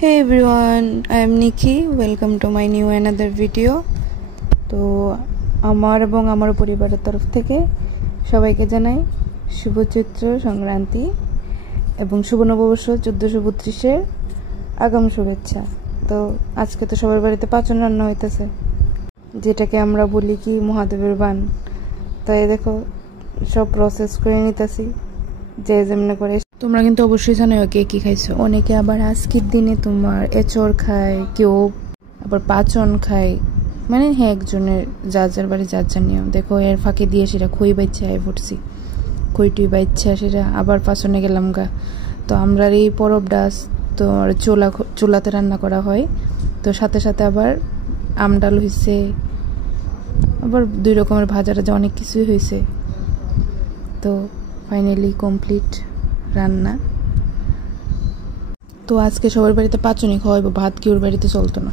Hey everyone, I am Nikki. Welcome to my new another video. তো আমার এবং আমার পরিবারের তরফ থেকে সবাইকে জানাই শুভ চৈত্র সংক্রান্তি এবং শুভ নববর্ষ 1432-এর আগাম শুভেচ্ছা। তো আজকে তো সবার বাড়িতে পাচন রান্না হইতেছে, যেটাকে আমরা বলি কি মহাদেবের বান। তো এই দেখো সব প্রসেস করে নিতেছি যে যেমন করে। তোমরা কিন্তু অবশ্যই জানো কে কি খাইছো। অনেকে আবার আজকের দিনে তোমার এচড় খায়, কেউ আবার পাচন খায়, মানে হ্যাঁ একজনের যার যার বাড়ি যার যার নিয়ম। দেখো এর ফাঁকে দিয়ে সেটা খই বাইচ্ছে ফুটছি, খইটুই বাইচ্ছে সেটা আবার পাচনে গেলাম গা। তো আমরা এই পরব ডাস তো চুলাতে রান্না করা হয়। তো সাথে সাথে আবার আমডাল হয়েছে, আবার 2 রকমের ভাজা টাজা অনেক কিছুই হয়েছে। তো ফাইনালি কমপ্লিট রান্না। তো আজকে সবার বাড়িতে পাচনই খাওয়াইবো, ভাত কেউর বাড়িতে চলতো না।